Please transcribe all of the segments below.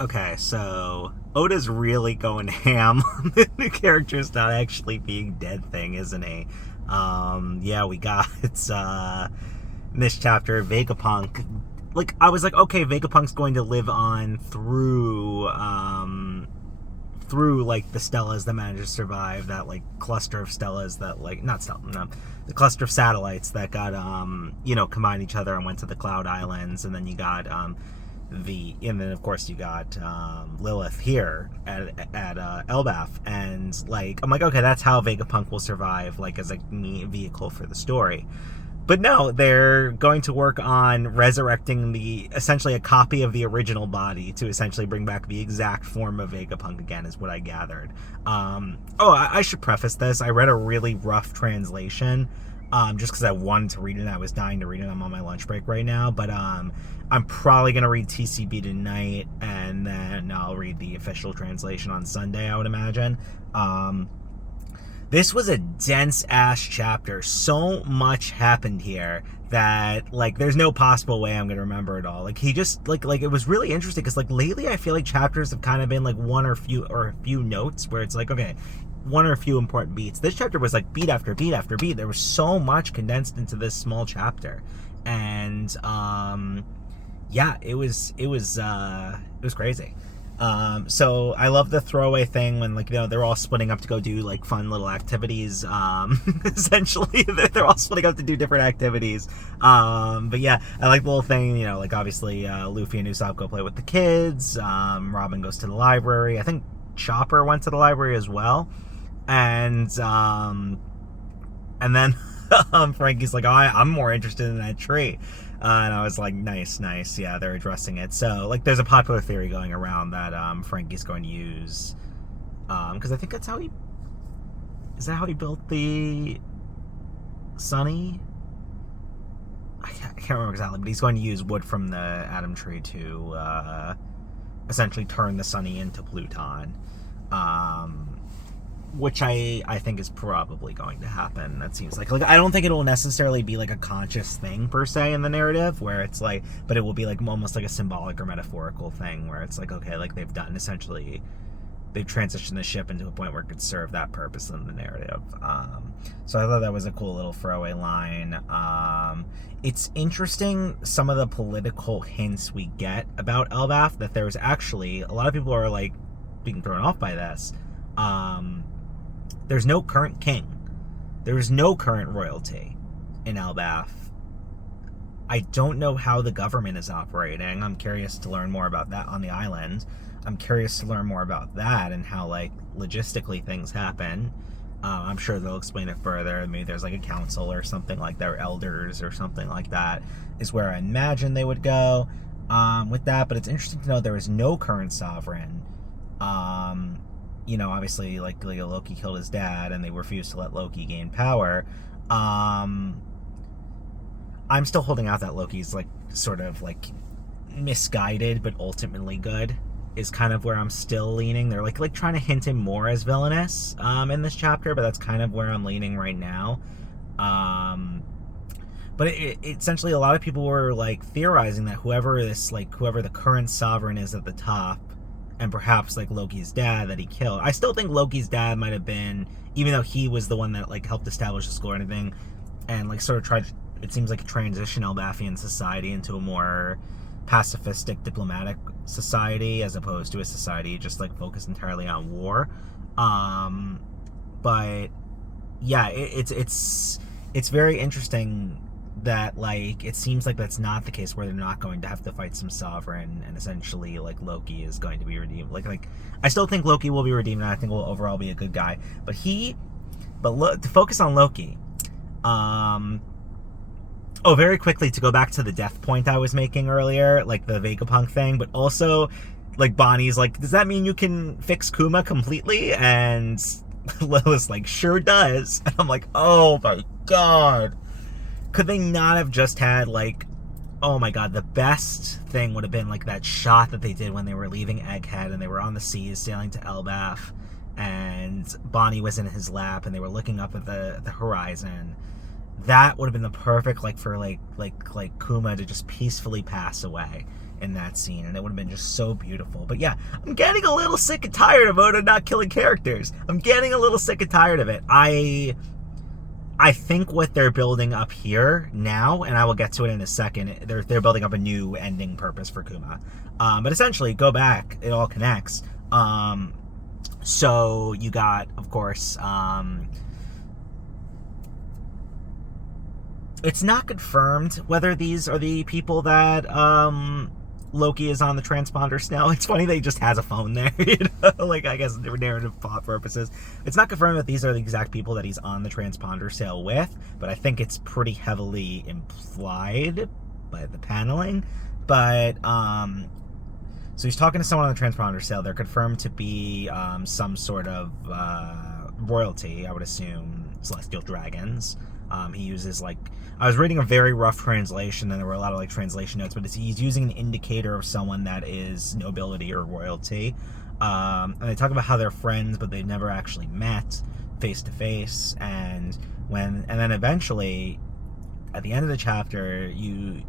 Okay, so Oda's really going ham on the characters not actually being dead thing, isn't he? Yeah, we got in this chapter Vegapunk. Like, I was like, okay, Vegapunk's going to live on through like the Stellas that managed to survive, that like cluster of Stellas that like not Stella, no, the cluster of satellites that got combined each other and went to the Cloud Islands, and then you got and then of course you got Lilith here at Elbaf, and like I'm like, okay, that's how Vegapunk will survive, like as a vehicle for the story. But no, they're going to work on resurrecting essentially a copy of the original body to essentially bring back the exact form of Vegapunk again, is what I gathered. I should preface this. I read a really rough translation, just because I wanted to read it. I was dying to read it. I'm on my lunch break right now, but I'm probably going to read TCB tonight, and then I'll read the official translation on Sunday, I would imagine. This was a dense-ass chapter. So much happened here that, like, there's no possible way I'm going to remember it all. Like, he just, like it was really interesting, because, like, lately I feel like chapters have kind of been, like, a few notes, where it's like, okay, one or a few important beats. This chapter was, like, beat after beat after beat. There was so much condensed into this small chapter. And, yeah, it was crazy. So I love the throwaway thing when, like, they're all splitting up to go do, like, fun little activities. Essentially, they're all splitting up to do different activities. But yeah, I like the little thing, like, obviously, Luffy and Usopp go play with the kids. Robin goes to the library. I think Chopper went to the library as well. And then Frankie's like, oh, I'm more interested in that tree. And I was like, nice. Yeah, they're addressing it. So, like, there's a popular theory going around that Frankie's going to use, because I think is that how he built the Sunny? I can't remember exactly, but he's going to use wood from the Atom Tree to essentially turn the Sunny into Pluton. Which I think is probably going to happen. That seems like I don't think it will necessarily be like a conscious thing per se in the narrative, where it's like, but it will be like almost like a symbolic or metaphorical thing where it's like, okay, like they've transitioned the ship into a point where it could serve that purpose in the narrative. So I thought that was a cool little throwaway line. It's interesting, some of the political hints we get about Elbaf, that there's actually a lot of people are like being thrown off by this. There's no current king. There's no current royalty in Elbaf. I don't know how the government is operating. I'm curious to learn more about that on the island. I'm curious to learn more about that and how, like, logistically things happen. I'm sure they'll explain it further. Maybe there's, like, a council or something like that, or elders or something like that, is where I imagine they would go with that. But it's interesting to know there is no current sovereign. Obviously, like Loki killed his dad, and they refused to let Loki gain power. I'm still holding out that Loki's, like, sort of, like, misguided, but ultimately good, is kind of where I'm still leaning. They're, like trying to hint him more as villainous, in this chapter, but that's kind of where I'm leaning right now. But it essentially, a lot of people were, like, theorizing that whoever the current sovereign is at the top, and perhaps, like, Loki's dad that he killed. I still think Loki's dad might have been, even though he was the one that, like, helped establish the school or anything, and, like, sort of tried, it seems like, a transition Elbafian society into a more pacifistic, diplomatic society, as opposed to a society just, like, focused entirely on war. But, yeah, it's very interesting that, like, it seems like that's not the case, where they're not going to have to fight some sovereign, and essentially, like, Loki is going to be redeemed. Like I still think Loki will be redeemed, and I think will overall be a good guy. But to focus on Loki, very quickly, to go back to the death point I was making earlier, like the Vegapunk thing, but also, like, Bonnie's like, does that mean you can fix Kuma completely? And Lois like, sure does. And I'm like, oh my god. Could they not have just had, like, oh my god, the best thing would have been, like, that shot that they did when they were leaving Egghead and they were on the seas sailing to Elbaf, and Bonnie was in his lap and they were looking up at the horizon. That would have been the perfect, like, for like Kuma to just peacefully pass away. in that scene, and it would have been just so beautiful. But yeah, I'm getting a little sick and tired of Oda not killing characters. I'm getting a little sick and tired of it. I think what they're building up here now, and I will get to it in a second, they're building up a new ending purpose for Kuma. But essentially, go back, it all connects. So you got, of course, it's not confirmed whether these are the people that Loki is on the transponder still. It's funny that he just has a phone there, you know, like, I guess for narrative plot purposes. It's not confirmed that these are the exact people that he's on the transponder sail with, but I think it's pretty heavily implied by the paneling. But so he's talking to someone on the transponder sail. They're confirmed to be some sort of royalty, I would assume, celestial dragons. He uses, like, I was reading a very rough translation, and there were a lot of, like, translation notes, but he's using an indicator of someone that is nobility or royalty. And they talk about how they're friends, but they've never actually met face to face. And then eventually, at the end of the chapter, you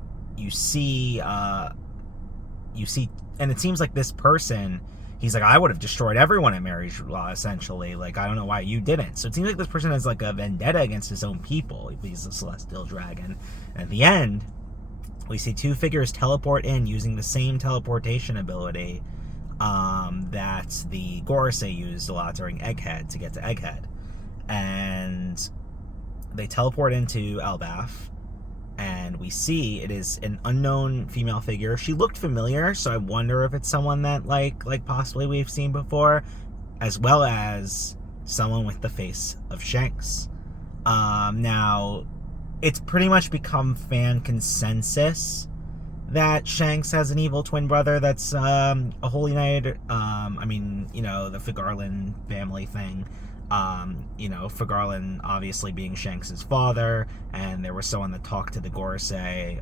see, and it seems like this person, he's like, I would have destroyed everyone at marriage law, essentially. Like, I don't know why you didn't. So it seems like this person has, like, a vendetta against his own people. He's a celestial dragon. And at the end, we see two figures teleport in using the same teleportation ability that the Gorosei used a lot during Egghead to get to Egghead. And they teleport into Elbaf. And we see it is an unknown female figure. She looked familiar, so I wonder if it's someone that like possibly we've seen before, as well as someone with the face of Shanks. Now, it's pretty much become fan consensus that Shanks has an evil twin brother that's a Holy Knight. I mean, you know, the Figarland family thing. You know, Figarland obviously being Shanks' father, and there was someone that talked to the Gorosei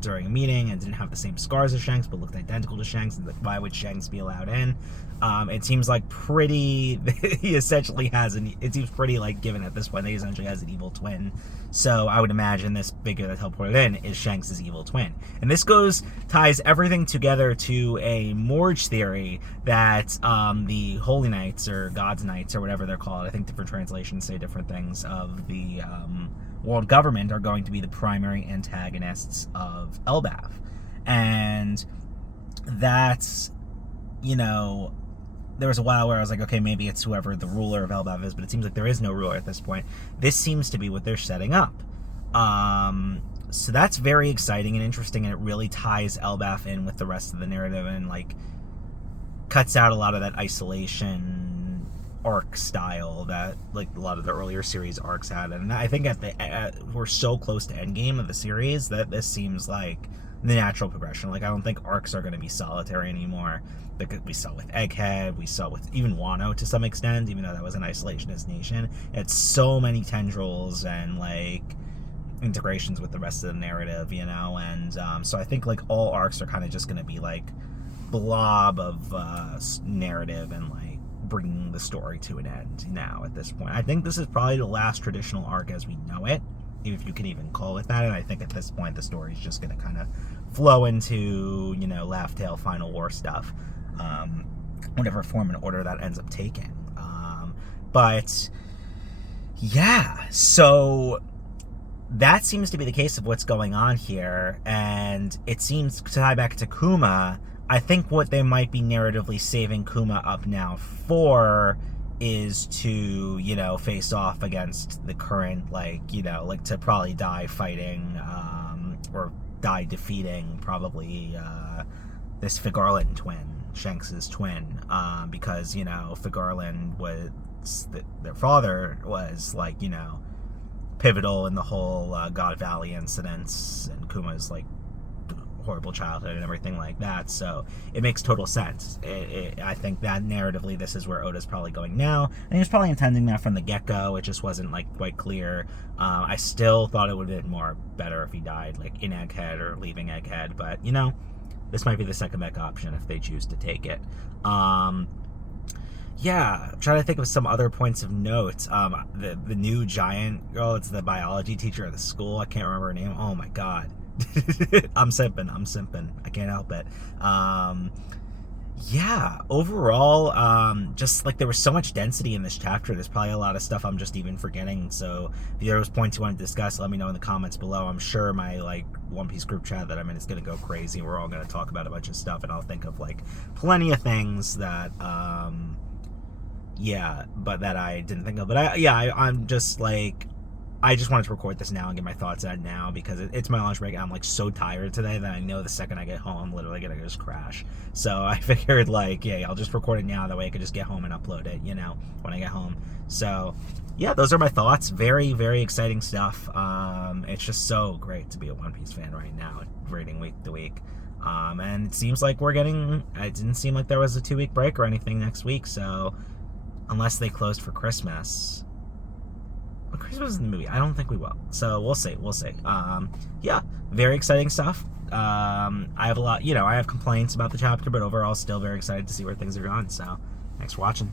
during a meeting and didn't have the same scars as Shanks, but looked identical to Shanks, and why would Shanks be allowed in? It seems like he essentially has it seems pretty, like, given at this point that he essentially has an evil twin. So I would imagine this figure that teleported in is Shanks' evil twin. And this ties everything together to a Morge theory that the Holy Knights, or God's Knights, or whatever they're called, I think different translations say different things, of the world government are going to be the primary antagonists of Elbaf. And that's, you know, there was a while where I was like, okay, maybe it's whoever the ruler of Elbaf is, but it seems like there is no ruler at this point. This seems to be what they're setting up. So that's very exciting and interesting, and it really ties Elbaf in with the rest of the narrative, and, like, cuts out a lot of that isolation arc style that, like, a lot of the earlier series arcs had. And I think we're so close to endgame of the series that this seems like the natural progression. Like, I don't think arcs are going to be solitary anymore. Like, we saw with Egghead, we saw with even Wano to some extent, even though that was an isolationist nation. It's so many tendrils and, like, integrations with the rest of the narrative, you know. And so I think, like, all arcs are kind of just going to be, like, blob of narrative and, like, bringing the story to an end now at this point. I think this is probably the last traditional arc as we know it, if you can even call it that. And I think at this point the story is just going to kind of flow into, you know, Laugh Tale Final War stuff, whatever form and order that ends up taking. But yeah, so that seems to be the case of what's going on here, and it seems to tie back to Kuma. I think what they might be narratively saving Kuma up now for is to, you know, face off against the current, like, you know, like, to probably die fighting, or die defeating, probably, this Figarland twin, Shanks' twin, because, you know, Figarland was, their father was, like, you know, pivotal in the whole God Valley incidents, and Kuma's, like, horrible childhood and everything like that. So it makes total sense. I think that narratively this is where Oda's probably going now, and he was probably intending that from the get-go. It just wasn't, like, quite clear. I still thought it would have been more better if he died, like, in Egghead or leaving Egghead, but, you know, this might be the second best option if they choose to take it. Yeah, I'm trying to think of some other points of note. The new giant girl, it's the biology teacher at the school, I can't remember her name. Oh my god, I'm simping. I can't help it. Yeah, overall, just like there was so much density in this chapter. There's probably a lot of stuff I'm just even forgetting. So if there was points you want to discuss, let me know in the comments below. I'm sure my like One Piece group chat that I'm in is gonna go crazy. We're all gonna talk about a bunch of stuff, and I'll think of like plenty of things that yeah, but that I didn't think of. But I'm just like, I just wanted to record this now and get my thoughts out now because it's my lunch break. And I'm like so tired today that I know the second I get home, I'm literally gonna just crash. So I figured like, yeah, I'll just record it now. That way I could just get home and upload it, you know, when I get home. So yeah, those are my thoughts. Very, very exciting stuff. It's just so great to be a One Piece fan right now, reading week to week. And it seems like it didn't seem like there was a 2-week break or anything next week. So unless they closed for Christmas. But Christmas is in the movie. I don't think we will. So we'll see. Yeah, very exciting stuff. I have a lot, I have complaints about the chapter, but overall still very excited to see where things are going. So thanks for watching.